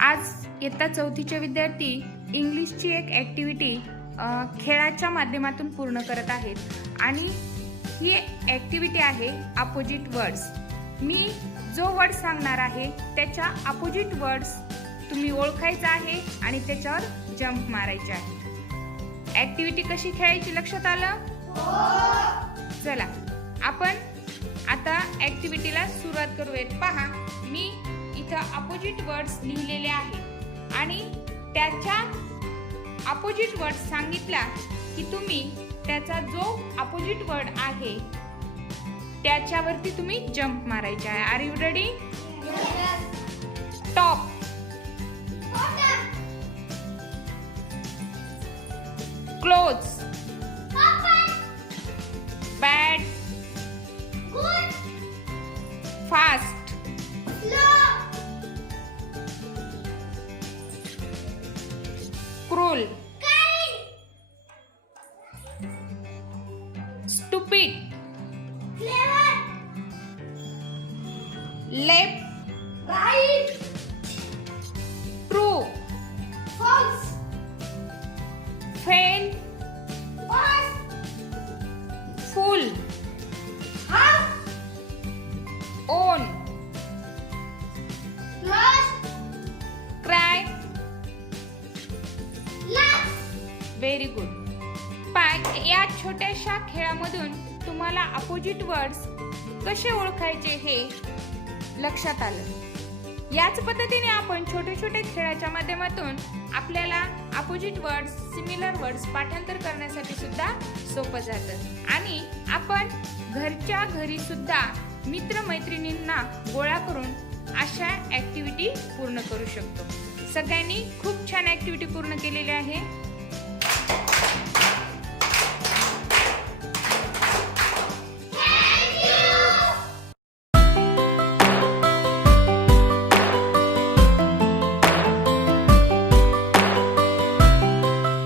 आज इयत्ता चौथीचे विद्यार्थी इंग्लिशची एक ॲक्टिव्हिटी खेळाच्या माध्यमातून पूर्ण करत आहेत. आणि ही ॲक्टिव्हिटी आहे अपोजिट वर्ड्स मी जो वर्ड सांगणार आहे त्याच्या अपोजिट वर्ड्स तुम्ही ओळखायचा आहे आणि त्याच्यावर जंप मारायचे आहे. ॲक्टिव्हिटी कशी खेळायची लक्षात आलं? चला आपण आता ॲक्टिव्हिटीला सुरुवात करूयात. पहा मी इथं अपोजिट वर्ड्स लिहिलेले आहेत. आणि त्याच्या अपोजिट वर्ड सांगितला की तुम्ही त्याचा जो अपोजिट वर्ड आहे त्याच्यावरती तुम्ही जंप मारायचे आहे. Are you ready top close cruel. Kind. Stupid. Clever. Left. Right. Very good पाय या छोट्याशा खेळामधून तुम्हाला अपोजिट वर्ड्स कसे ओळखायचे हे लक्षात आलं. याच पद्धतीने आपण छोटे छोटे खेळाच्या माध्यमातून आपल्याला अपोजिट वर्ड्स सिमिलर वर्ड्स पाठांतर करण्यासाठी सुद्धा सोपं जातं. आणि आपण घरच्या घरी सुद्धा मित्रमैत्रिणींना गोळा करून अशा ॲक्टिव्हिटी पूर्ण करू शकतो. सगळ्यांनी खूप छान ॲक्टिव्हिटी पूर्ण केलेली आहे.